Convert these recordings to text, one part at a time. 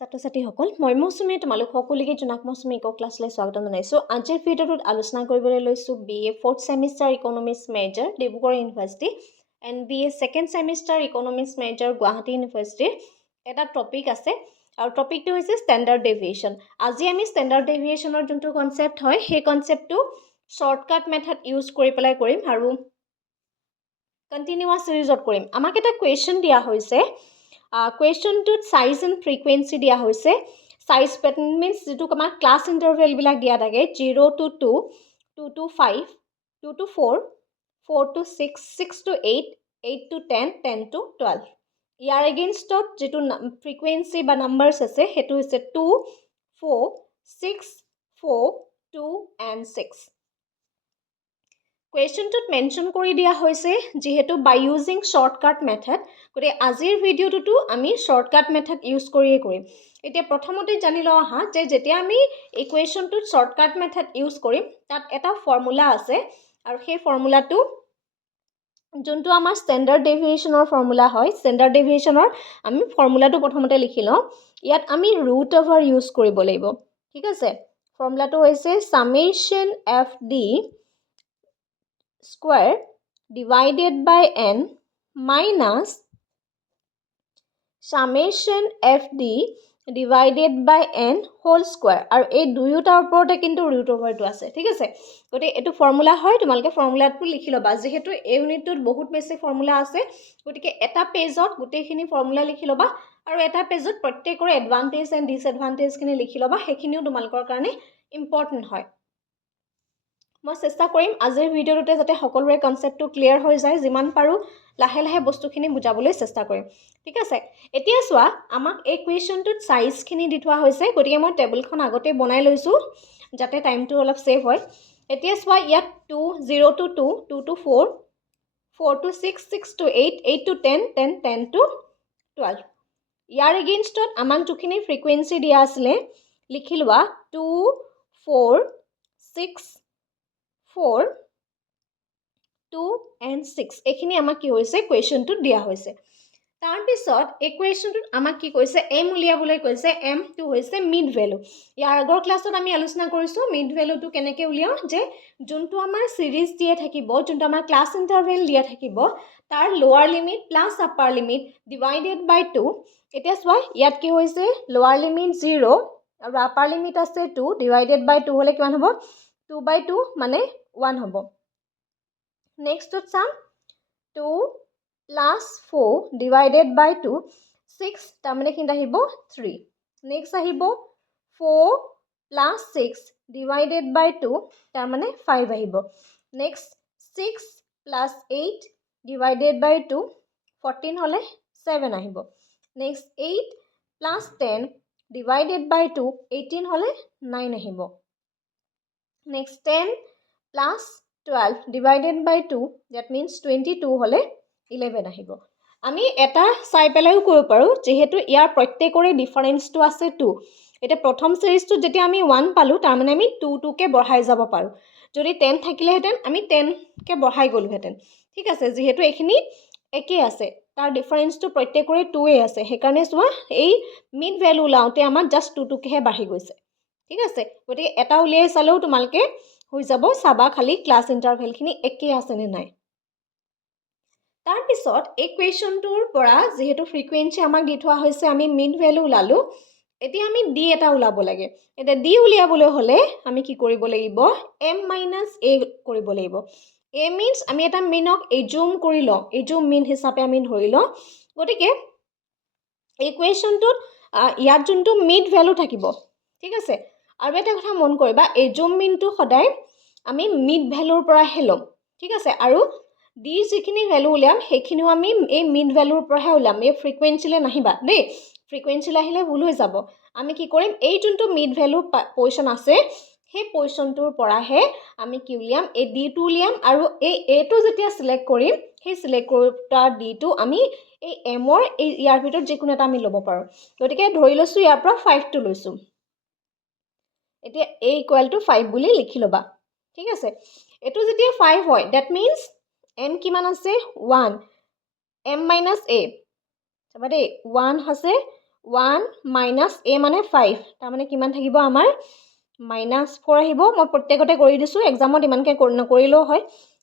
ছাত্ৰ ছাত্ৰীসকল মই মৌচুমী তোমালোক সকলোকে জোনাক মৌচুমী ইক' ক্লাছলৈ স্বাগতম জনাইছোঁ। আজিৰ ভিডিঅ'টোত আলোচনা কৰিবলৈ লৈছোঁ BA 4th semester economics major Dibrugarh university and BA 2nd semester economics major Guwahati ইউনিভাৰ্চিটিৰ এটা টপিক আছে আৰু টপিকটো হৈছে ষ্টেণ্ডাৰ্ড ডেভিয়েশ্যন। আজি আমি ষ্টেণ্ডাৰ্ড ডেভিয়েশ্যনৰ যোনটো কনচেপ্ট হয় সেই কনচেপ্টটো শ্বৰ্টকাট মেথড ইউজ কৰি পেলাই কৰিম আৰু কণ্টিনিউৱাছ ছিৰিজত কৰিম। আমাক এটা কুৱেশ্যন দিয়া হৈছে, কুৱেশ্যনটোত চাইজ এণ্ড ফ্ৰিকুৱেঞ্চি দিয়া হৈছে। চাইজ পেটাৰ্ণ মিনছ যিটো আমাৰ ক্লাছ ইণ্টাৰভেলবিলাক দিয়া থাকে 0 to 2, 2 to 5, 2 to 4, 4 to 6, 6 to 8, 8 to 10, 10 to 12। ইয়াৰ এগেইনষ্টত যিটো ফ্ৰিকুৱেঞ্চি বা নাম্বাৰ্ছ আছে সেইটো হৈছে 2, 4, 6, 4, 2 and 6। কুৱেশ্যনটোত মেনশ্যন কৰি দিয়া হৈছে যিহেতু বাই ইউজিং শ্বৰ্টকাট মেথড, গতিকে আজিৰ ভিডিঅ'টোতো আমি শ্বৰ্টকাট মেথড ইউজ কৰিয়ে কৰিম। এতিয়া প্ৰথমতে জানি লওঁ আহা যে যেতিয়া আমি এই কুৱেশ্যনটোত শ্বৰ্টকাট মেথড ইউজ কৰিম তাত এটা ফৰ্মুলা আছে আৰু সেই ফৰ্মুলাটো যোনটো আমাৰ ষ্টেণ্ডাৰ্ড ডেভিয়েশ্যনৰ ফৰ্মুলা হয়। ষ্টেণ্ডাৰ্ড ডেভিয়েশ্যনৰ আমি ফৰ্মুলাটো প্ৰথমতে লিখি লওঁ। ইয়াত আমি ৰুট অভাৰ ইউজ কৰিব লাগিব, ঠিক আছে। ফৰ্মুলাটো হৈছে summation F D square divided by n minus summation F D divided by n whole square, আৰু এই দুয়োটাৰ ওপৰতে কিন্তু ৰুট অভাৰটো আছে, ঠিক আছে। গতিকে এইটো ফৰ্মুলা হয়, তোমালোকে ফৰ্মুলাটো লিখি ল'বা। যিহেতু এই ইউনিটটোত বহুত বেছি ফৰ্মুলা আছে গতিকে এটা পেজত গোটেইখিনি ফৰ্মুলা লিখি ল'বা আৰু এটা পেজত প্ৰত্যেকৰে এডভান্টেজ এণ্ড ডিছএডভান্টেজখিনি লিখি ল'বা। সেইখিনিও তোমালোকৰ কাৰণে ইম্পৰ্টেণ্ট হয়। মই চেষ্টা কৰিম আজিৰ ভিডিঅ'টোতে যাতে সকলোৰে কনচেপ্টটো ক্লিয়াৰ হৈ যায়। যিমান পাৰোঁ লাহে লাহে বস্তুখিনি বুজাবলৈ চেষ্টা কৰিম, ঠিক আছে। এতিয়া চোৱা, আমাক এই কুৱেশ্যনটোত চাইজখিনি দি থোৱা হৈছে, গতিকে মই টেবুলখন আগতে বনাই লৈছোঁ যাতে টাইমটো অলপ ছেভ হয়। এতিয়া চোৱা, ইয়াত 2, 0 to 2, 2 to 4, 4 to 6, 6 to 8, 8 to 10, 10, 10 to 12। ইয়াৰ এগেইনষ্টত আমাক যিখিনি ফ্ৰিকুৱেঞ্চি দিয়া আছিলে লিখি লোৱা 2, 4, 6, 4, 2 and 6। এইখিনি আমাক কি হৈছে কুৱেশ্যনটোত দিয়া হৈছে। তাৰপিছত এই কুৱেশ্যনটোত আমাক কি কৈছে, এম উলিয়াবলৈ কৈছে। এমটো হৈছে মিড ভেলু। ইয়াৰ আগৰ ক্লাছত আমি আলোচনা কৰিছোঁ মিড ভেলুটো কেনেকৈ উলিয়াওঁ, যে যোনটো আমাৰ ছিৰিজ দিয়া থাকিব, যোনটো আমাৰ ক্লাছ ইণ্টাৰভেল দিয়া থাকিব তাৰ lower limit plus upper limit divided by 2। এতিয়া চোৱা, ইয়াত কি হৈছে লোৱাৰ লিমিট 0 আৰু আপাৰ লিমিট আছে 2 ডিভাইডেড বাই 2 হ'লে কিমান হ'ব, 2/2 মানে 1 হ'ব। নেক্সটত চাম 2 plus 4 divided by 2, 6 তাৰমানে কিন্ত আহিব 3। নেক্সট আহিব 4 plus 6 divided by 2 তাৰমানে 5 আহিব। নেক্সট 6 plus 8 divided by 2 14 হ'লে 7 আহিব। নেক্সট 8 plus 10 divided by 2 18 হ'লে 9 আহিব। Next 10 plus 12 divided by 2 that means 22 হ'লে 11 আহিব। আমি এটা চাই পেলাইও কৰিব পাৰোঁ, যিহেতু ইয়াৰ প্ৰত্যেকৰে ডিফাৰেঞ্চটো আছে 2। এতিয়া প্ৰথম ছিৰিজটোত যেতিয়া আমি 1 পালোঁ তাৰমানে আমি 2কে বঢ়াই যাব পাৰোঁ। যদি 10 থাকিলেহেঁতেন আমি 10কে বঢ়াই গ'লোহেঁতেন, ঠিক আছে। যিহেতু এইখিনি একেই আছে, তাৰ ডিফাৰেঞ্চটো প্ৰত্যেকৰে 2য়ে আছে, সেইকাৰণে চোৱা এই মিড ভেলু ওলাওঁতে আমাৰ জাষ্ট 2টোকেহে বাঢ়ি গৈছে, ঠিক আছে। গতিকে এটা উলিয়াই চালেও তোমালোকে হৈ যাব, চাবা খালি ক্লাছ ইণ্টাৰভেলখিনি একেই আছেনে নাই। তাৰপিছত এই কুৱেশ্যনটোৰ পৰা যিহেতু ফ্ৰিকুৱেঞ্চি আমাক দি থোৱা হৈছে, আমি মিড ভেলু ওলালোঁ। এতিয়া আমি ডি এটা ওলাব লাগে। এতিয়া ডি উলিয়াবলৈ হ'লে আমি কি কৰিব লাগিব, এম মাইনাছ এ কৰিব লাগিব। এ মিনছ আমি এটা মিনক এজুম কৰি লওঁ, এজুম মিন হিচাপে আমি ধৰি লওঁ। গতিকে এই কুৱেশ্যনটোত ইয়াত যোনটো মিড ভেলু থাকিব, ঠিক আছে। আৰু এটা কথা মন কৰিবা, এজুম মিনটো সদায় আমি মিড ভেলুৰ পৰাহে ল'ম, ঠিক আছে। আৰু ডি যিখিনি ভেলু উলিয়াম সেইখিনিও আমি এই মিড ভেলুৰ পৰাহে উলিয়াম। এই ফ্ৰিকুৱেঞ্চিলৈ নাহিবা দেই, ফ্ৰিকুৱেঞ্চিলৈ আহিলে ভুল হৈ যাব। আমি কি কৰিম, এই যোনটো মিড ভেলু পজিশ্যন আছে সেই পজিশ্যনটোৰ পৰাহে আমি কি উলিয়াম, এই ডিটো উলিয়াম। আৰু এই এটো যেতিয়া চিলেক্ট কৰিম সেই চিলেক্ট কৰা ডিটো আমি এই এমৰ ইয়াৰ ভিতৰত যিকোনো এটা আমি ল'ব পাৰোঁ। গতিকে ধৰি লৈছোঁ ইয়াৰ পৰা 5টো লৈছোঁ। এতিয়া এ ইকুৱেল টু 5 বুলি লিখি ল'বা, ঠিক আছে। এইটো যেতিয়া 5 হয় ডেট মিনছ এম কিমান আছে 1, এম মাইনাছ এ চাবা দেই 1 আছে, 1 মাইনাছ a মানে 5 তাৰমানে কিমান থাকিব আমাৰ -4 আহিব মই প্ৰত্যেকতে কৰি দিছোঁ এক্সামত ইমানকৈ নকৰিলেও হয়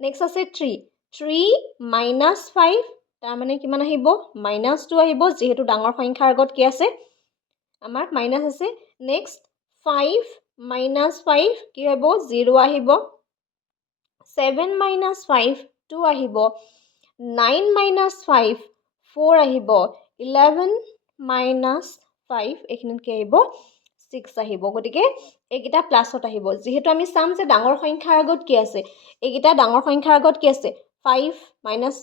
নেক্সট আছে 3 মাইনাছ 5 তাৰমানে কিমান আহিব -2 আহিব যিহেতু ডাঙৰ সংখ্যাৰ আগত কি আছে আমাৰ মাইনাছ আছে নেক্সট 5 মাইনাছ 5 কি হ'ব 0 আহিব 7 মাইনাছ 5 2 আহিব 9 মাইনাছ 5 4 আহিব 11 মাইনাছ 5 এইখিনিত কি আহিব 6 আহিব গতিকে এইকেইটা প্লাছত আহিব যিহেতু আমি চাম যে ডাঙৰ সংখ্যাৰ আগত কি আছে এইকেইটা ডাঙৰ সংখ্যাৰ আগত কি আছে 5 মাইনাছ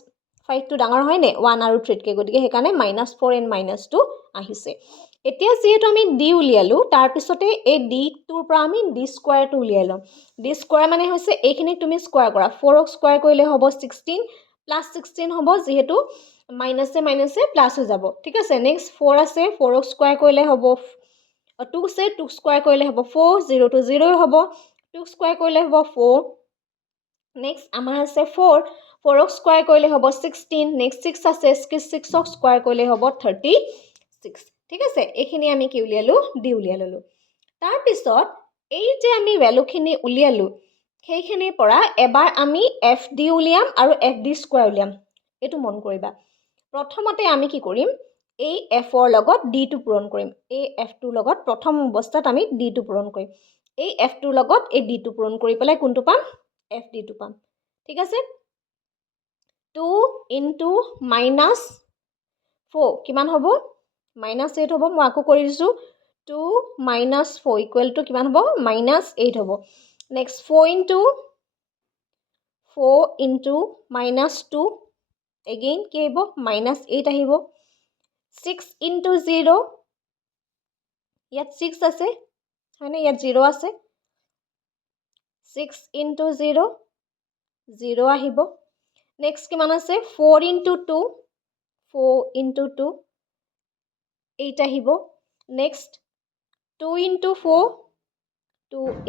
5টো ডাঙৰ হয় নে 1 আৰু 3তকৈ গতিকে সেইকাৰণে -4 এণ্ড -2 আহিছে এতিয়া যেহেতু আমি d উলিয়ালো তাৰ পিছতে এই d-টোৰ পৰা আমি d স্কয়াৰটো উলিয়াই লম d স্কয়াৰ মানে হৈছে এইখিনি তুমি স্কয়াৰ কৰা 4ক স্কয়াৰ কৰিলে হ'ব 16 প্লাস 16 হ'ব যেহেতু মাইনাসে মাইনাসে প্লাস হৈ যাব ঠিক আছে নেক্সট 4 আছে 4ক স্কয়াৰ কৰিলে হ'ব 2 আছে 2 স্কয়াৰ কৰিলে হ'ব 4 0 to 0 হ'ব 2 স্কয়াৰ কৰিলে হ'ব 4 নেক্সট আমাৰ আছে 4ক স্কয়াৰ কৰিলে হ'ব 16 নেক্সট 6 আছে 6ক স্কয়াৰ কৰিলে হ'ব 36 ঠিক আছে এইখিনি আমি কি উলিয়ালো d উলিয়াই ললো তাৰ পিছত এই যে আমি ভ্যালুখিনি উলিয়ালো সেইখিনিৰ পৰা এবাৰ আমি fd উলিয়াম আৰু fd স্কয়াৰ উলিয়াম এটো মন কৰিবা প্ৰথমতে আমি কি কৰিম এই f ৰ লগত d টো পূৰণ কৰিম এই f টোৰ লগত প্ৰথম অৱস্থাত আমি d টো পূৰণ কৰিম এই f টোৰ লগত এই d টো পূৰণ কৰি পেলাই কোনটো পাম fd টো পাম ঠিক আছে 2 into -4 কিমান হ'ব -8 হ'ব মই আকৌ কৰি দিছো 2 - 4 equal to কিমান হ'ব -8 হ'ব নেক্সট 4 into -2 again কি আহিব -8 আহিব 6 into 0 ইয়াত 6 আছে হয়নে ইয়াত 0 আছে 6 into 0 0 আহিব নেক্সট কিমান আছে 4 into 2 8 আহিব নেক্সট 2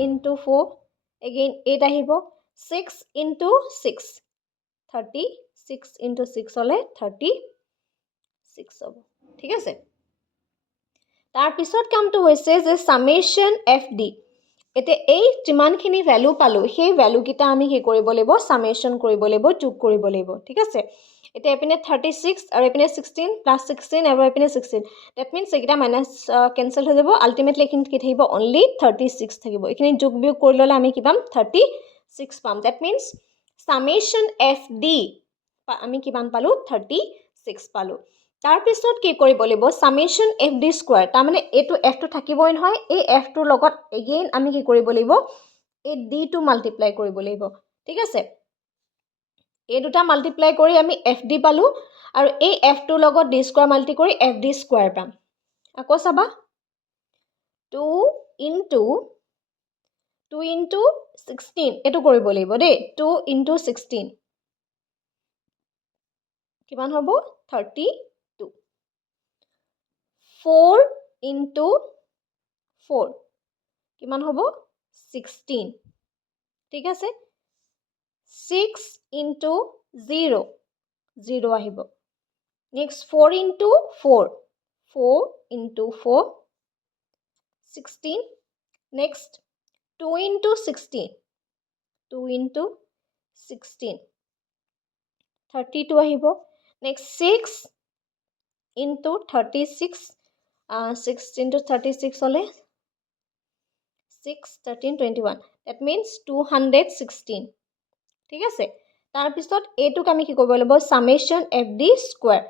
into 4 again 8 আহিব 6 into 6 36 into 6 হলে 36 হ'ব ঠিক আছে তাৰ পিছত কামটো হৈছে যে সামেশন fd এতে এই যিমানখিনি ভ্যালু পালো সেই ভ্যালু কিটা আমি কি কৰিব লাগিব সামেশন কৰিব লাগিব যোগ কৰিব লাগিব ঠিক আছে এতে এপিনে 36 আৰু এপিনে 16 প্লাস 16 আৰু এপিনে 16 দ্যাট মিন্স এইটা মাইনাস ক্যান্সেল হৈ যাব আলটিমেটলি এখিনি কি থাকিব অনলি 36 থাকিব এখিনি যোগ বিয়োগ কৰি ললে আমি কি পাম 36 পাম দ্যাট মিন্স সামেশন fd আমি কিমান পালো 36 পালো তাৰ পিছত কি কৰিব লাগিব সামেশন fd স্কয়াৰ তাৰ মানে এটো f টো থাকিবই নহয় এই f টোৰ লগত এগেইন আমি কি কৰিব লাগিব এই d টো মাল্টিপ্লাই কৰিব লাগিব ঠিক আছে এই দুটা মাল্টিপ্লাই কৰি আমি fd পালো আৰু এই f টোৰ লগত d স্কয়াৰ মাল্টি কৰি fd স্কয়াৰ পাম আকৌ চাবা 2 into 16 এটো কৰিব লাগিব দেই 2 into 16 কিমান হ'ব 32 4 into 4 কিমান হ'ব 16 ঠিক আছে 6 into 0 0 আহিব next 4 into 4 into 4 16 next 2 into 16 2 into 16 32 আহিব next 6 into 36 6 into 36 হলে 6 13 21 that means 216 ঠিক আছে তাৰ পিছত এটোক আমি কি কৰিব লাগিব সামেশন fd স্কয়াৰ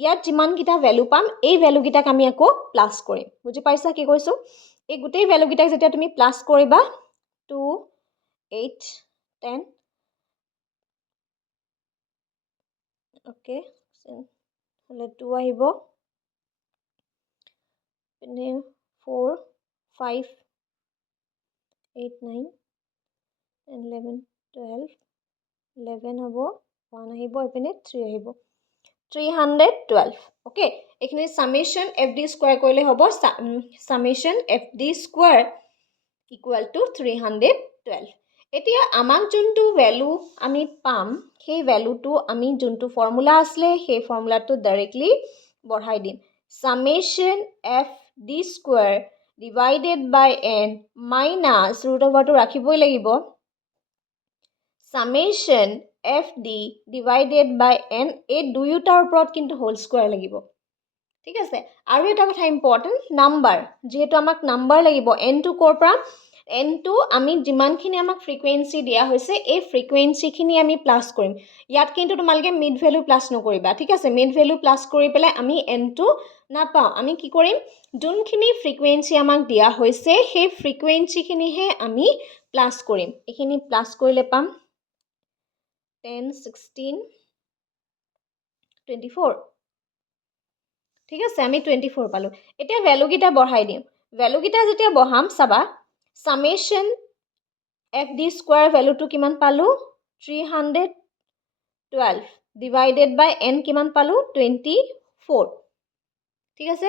ইয়াত যিমান কিটা ভ্যালু পাম এই ভ্যালু কিটাক আমি আকৌ প্লাস কৰিম বুজি পাইছা কি কৈছো এই গুটেই ভ্যালু কিটাক যেতিয়া তুমি প্লাস কৰিবা 2 8 10 ওকে হলে 2 আহিব পিনে 4 5 8 9 11 12 11 হ'ব 1 আহিব এপিনে 3 আহিব 312 ওকে এখানে সামেশন fd স্কয়ার কৰিলে হ'ব summation fd square equal to 312 এতিয়া আমাক যোনটো ভ্যালু আমি পাম সেই ভ্যালুটো আমি যোনটো ফর্মুলা আসলে সেই ফর্মুলাটো ডাইরেক্টলি বঢ়াই দিম summation f d square divided by n minus root over to ৰাখিবই লাগিব summation f d divided by n এই দুয়োটাৰ ওপৰত কিন্তু হোল স্কোয়াৰ লাগিব ঠিক আছে আৰু এটা কথা ইম্পৰ্টেন্ট নাম্বাৰ যেহেতু আমাক নাম্বাৰ লাগিব n টু কৰ পৰা n টু আমি যিমানখিনি আমাক ফ্ৰিকুৱেন্সি দিয়া হৈছে এই ফ্ৰিকুৱেন্সিখিনি আমি প্লাস কৰিম ইয়াত কিন্তু তোমালকে মিড ভ্যালু প্লাস নকৰিবা ঠিক আছে মিড ভ্যালু প্লাস কৰি পেলাই আমি n টু নাপাও আমি কি কৰিম যোনখিনি ফ্ৰিকুৱেন্সি আমাক দিয়া হৈছে সেই ফ্ৰিকুৱেন্সিখিনিহে আমি প্লাস কৰিম এইখিনি প্লাস কৰিলে পাম 10 16 24 ঠিক আছে আমি 24 পালো এতিয়া ভ্যালু গিটা বঢ়াই দিম ভ্যালু গিটা যেতিয়া বহাম চাবা summation f d square value টু কিমান পালো 312 divided by n কিমান পালো 24 ঠিক আছে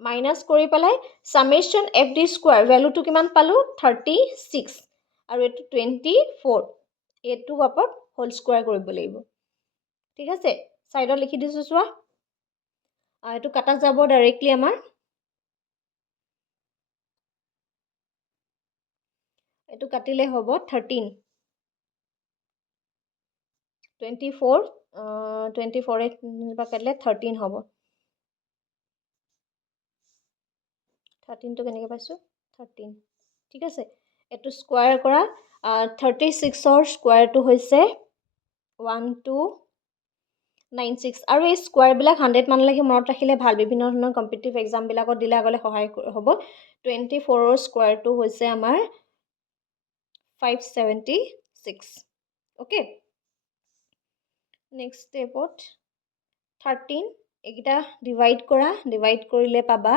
মাইনাস কৰি পেলাই summation f d square value টু কিমান পালো 36 আৰু এটো 24 এটো ওপৰত হোল স্কয়াৰ কৰিব লাগিব ঠিক আছে সাইডত লিখি দিছো চোৱা এটো কাটা যাব ডাইৰেক্টলি আমাৰ এটো কাটিলে হ'ব 13 24 24 বা কাটলে 13 হ'ব 13 তো কেনেকৈ পাইছো 13 ঠিক আছে এটো স্কয়াৰ কৰা 36 ৰ স্কয়াৰ টো হৈছে 1296 আৰু এই স্কয়াৰ বিলাক 100 মানলৈকে মনত ৰাখিলে ভাল বিভিন্ন ধৰণৰ কম্পিটিটিভ এক্সাম বিলাকত দিলে আগলে সহায় হ'ব 24 ৰ স্কয়াৰ টো হৈছে আমাৰ 576 ওকে নেক্সট স্টেপত 13 একিটা ডিভাইড কৰিলে পাবা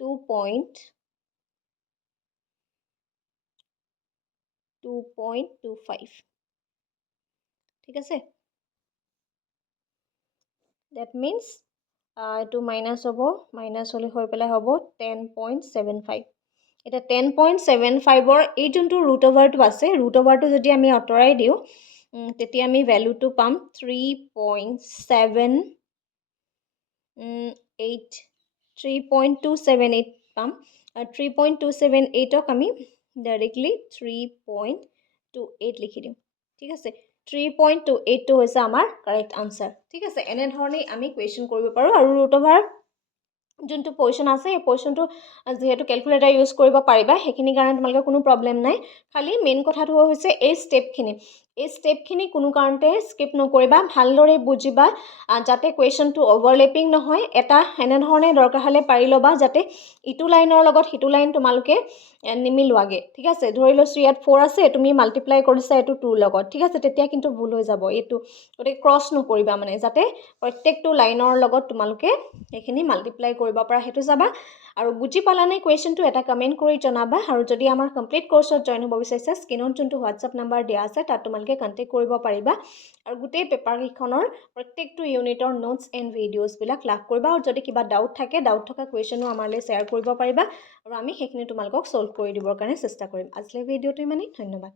2.25 ঠিক আছে that means to minus hobo minus hole hoi pela hobo 10.75 eta 10.75 or ei juntu root over to ase root over to jodi ami otorai diu teti ami value to pam 3.278 pam 3.278 ok ami directly 3.28 likhi diu ঠিক আছে 3.28 to হৈছে আমাৰ correct answer ঠিক আছে এনে ধৰণে আমি question কৰিব পাৰো আৰু ৰুট ওভাৰ যোনটো পজিশন আছে এই পজিশনটো যেহেতু ক্যালকুলেটৰ ইউজ কৰিব পাৰিবা হেখিনি কাৰণে তোমালকে কোনো প্ৰবলেম নাই খালি মেইন কথাটো হৈছে এই স্টেপখিনি কোনো কাৰণতে স্কিপ নকৰিবা ভালদৰে বুজিবা যাতে কোৱেশ্চনটো ওভাৰলেপিং নহয় এটা এনে ধৰণে দৰকাৰ হলে পাৰি লবা যাতে ইটু লাইনৰ লগত হিটু লাইন তোমালকে নিমিলুৱাগে ঠিক আছে ধৰি লৈছো ইয়াত 4 আছে তুমি মাল্টিপ্লাই কৰিছা এটো 2 লগত ঠিক আছে তেতিয়া কিন্তু ভুল হৈ যাব এটো গতে ক্ৰস নকৰিবা মানে যাতে প্ৰত্যেকটো লাইনৰ লগত তোমালকে এখিনি মাল্টিপ্লাই কৰিব পাৰা হেতু যাবা আৰু বুজি পালানে কোৱেশ্চনটো এটা কমেন্ট কৰি জনাবা আৰু যদি আমাৰ কমপ্লিট কোৰ্সত জয়েন হ'ব বিচাৰিছা স্ক্ৰিনত যোনটো WhatsApp নাম্বাৰ দিয়া আছে তাত তোমালকে কন্টাক্ট কৰিব পাৰিবা আৰু গুটেই পেপাৰ কিখনৰ প্ৰত্যেকটো ইউনিটৰ নোটস এণ্ড ভিডিওস বিলাক লাভ কৰিবা আৰু যদি কিবা ডাউট থাকে ডাউট থকা কোৱেশ্চনো আমালৈ শেয়াৰ কৰিব পাৰিবা আৰু আমি হেখিনি তোমালকক সলভ কৰি দিবৰ কাৰণে চেষ্টা কৰিম আজিৰ ভিডিওটো ইমানেই ধন্যবাদ